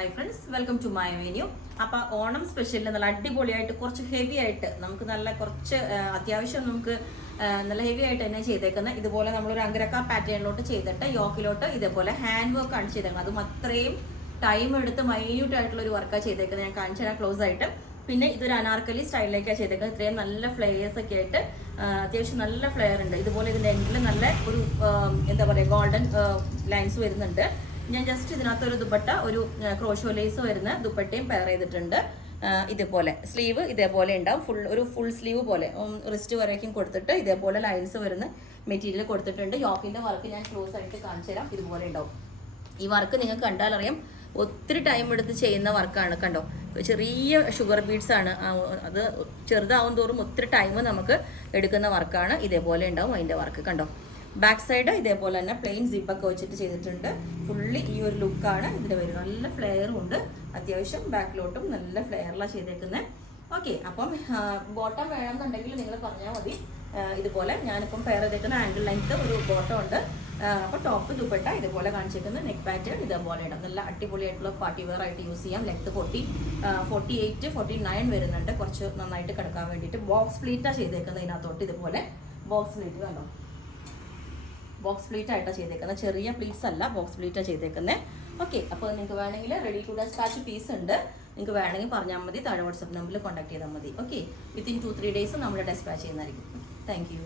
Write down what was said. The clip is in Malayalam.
Hi friends, welcome to my menu. അപ്പോൾ ഓണം സ്പെഷ്യലിൽ നല്ല അടിപൊളിയായിട്ട് കുറച്ച് ഹെവി ആയിട്ട് നമുക്ക് നല്ല കുറച്ച് അത്യാവശ്യം നമുക്ക് നല്ല ഹെവി ആയിട്ട് തന്നെ ചെയ്തേക്കുന്നത്. ഇതുപോലെ നമ്മളൊരു അങ്കരക്ക പാറ്റേണിലോട്ട് ചെയ്തിട്ട് യോക്കിലോട്ട് ഇതേപോലെ ഹാൻഡ് വർക്ക് ആണ് ചെയ്തേക്കുന്നത്. അതും അത്രയും ടൈം എടുത്ത് മൈന്യൂട്ട് ആയിട്ടുള്ള ഒരു വർക്കാണ് ചെയ്തേക്കുന്നത്. ഞാൻ കാണിച്ചു തരാം ക്ലോസ് ആയിട്ട്. പിന്നെ ഇതൊരു അനാർക്കലി സ്റ്റൈലിലേക്കാണ് ചെയ്തേക്കുന്നത്. ഇത്രയും നല്ല ഫ്ലെയേഴ്സ് ഒക്കെ ആയിട്ട് അത്യാവശ്യം നല്ല ഫ്ലെയർ ഉണ്ട്. ഇതുപോലെ ഇതിൻ്റെ എൻഡിൽ നല്ല ഒരു എന്താ പറയുക ഗോൾഡൻ ലൈൻസ് വരുന്നുണ്ട്. ഞാൻ ജസ്റ്റ് ഇതിനകത്ത് ഒരു ദുപ്പട്ട ഒരു ക്രോഷോ ലേസ് വരുന്ന ദുപ്പട്ടയും പെയർ ചെയ്തിട്ടുണ്ട്. ഇതേപോലെ സ്ലീവ് ഇതേപോലെ ഉണ്ടാവും. ഫുൾ സ്ലീവ് പോലെ റിസ്റ്റ് വരയ്ക്കും കൊടുത്തിട്ട് ഇതേപോലെ ലൈൻസ് വരുന്ന മെറ്റീരിയൽ കൊടുത്തിട്ടുണ്ട്. യോക്കിൻ്റെ വർക്ക് ഞാൻ ക്ലോസ് ആയിട്ട് കാണിച്ചു തരാം. ഇതുപോലെ ഉണ്ടാവും. ഈ വർക്ക് നിങ്ങൾക്ക് കണ്ടാലറിയാം ഒത്തിരി ടൈം എടുത്ത് ചെയ്യുന്ന വർക്കാണ്. കണ്ടോ, ചെറിയ ഷുഗർ ബീഡ്സ് ആണ്. അത് ചെറുതാവും തോറും ഒത്തിരി ടൈം നമുക്ക് എടുക്കുന്ന വർക്കാണ്. ഇതേപോലെ ഉണ്ടാവും അതിൻ്റെ വർക്ക്. കണ്ടോ, ബാക്ക് സൈഡ് ഇതേപോലെ തന്നെ പ്ലെയിൻ സിപ്പൊക്കെ വെച്ചിട്ട് ചെയ്തിട്ടുണ്ട്. ഫുള്ളി ഈ ഒരു ലുക്കാണ് ഇതിന് വരും. നല്ല ഫ്ലെയറും ഉണ്ട്. അത്യാവശ്യം ബാക്കിലോട്ടും നല്ല ഫ്ലെയറിലാണ് ചെയ്തേക്കുന്നത്. ഓക്കെ, അപ്പം ബോട്ടം വേണമെന്നുണ്ടെങ്കിൽ നിങ്ങൾ പറഞ്ഞാൽ മതി. ഇതുപോലെ ഞാനിപ്പം പെയർ ചെയ്തേക്കുന്ന ആംഗിൾ ലെങ്ത്ത് ഒരു ബോട്ടം ഉണ്ട്. അപ്പോൾ ടോപ്പ് ദുപ്പട്ട ഇതുപോലെ കാണിച്ചിരിക്കുന്നത്. നെക്ക് പാറ്റേൺ ഇതേപോലെ ഇടാം. നല്ല അടിപൊളിയായിട്ടുള്ള പാർട്ടി വെയർ ആയിട്ട് യൂസ് ചെയ്യാം. ലെങ്ത്ത് 48, 49 വരുന്നുണ്ട്. കുറച്ച് നന്നായിട്ട് കിടക്കാൻ വേണ്ടിയിട്ട് ബോക്സ് പ്ലീറ്റാണ് ചെയ്തേക്കുന്നത്. ഇതിനകത്തോട്ട് ഇതുപോലെ ബോക്സ് പ്ലീറ്റ് കണ്ടോ, ബോക്സ് പ്ലീറ്റ് ആയിട്ടാണ് ചെയ്തേക്കുന്നത്. ചെറിയ പ്ലീറ്റ്സ് അല്ല, ബോക്സ് പ്ലീറ്റാണ് ചെയ്തേക്കുന്നത്. ഓക്കെ, അപ്പോൾ നിങ്ങൾക്ക് വേണമെങ്കിൽ റെഡി ടു ഡെസ്പാച്ച് പീസ് ഉണ്ട്. നിങ്ങൾക്ക് വേണമെങ്കിൽ പറഞ്ഞാൽ മതി. താഴെ വാട്സപ്പ് നമ്പറിൽ കോൺടാക്ട് ചെയ്താൽ മതി. ഓക്കെ, വിത്തിൻ 2-3 ഡേയ്സ് നമ്മൾ ഡെസ്പാച്ച് ചെയ്യുന്നതായിരിക്കും. Thank you.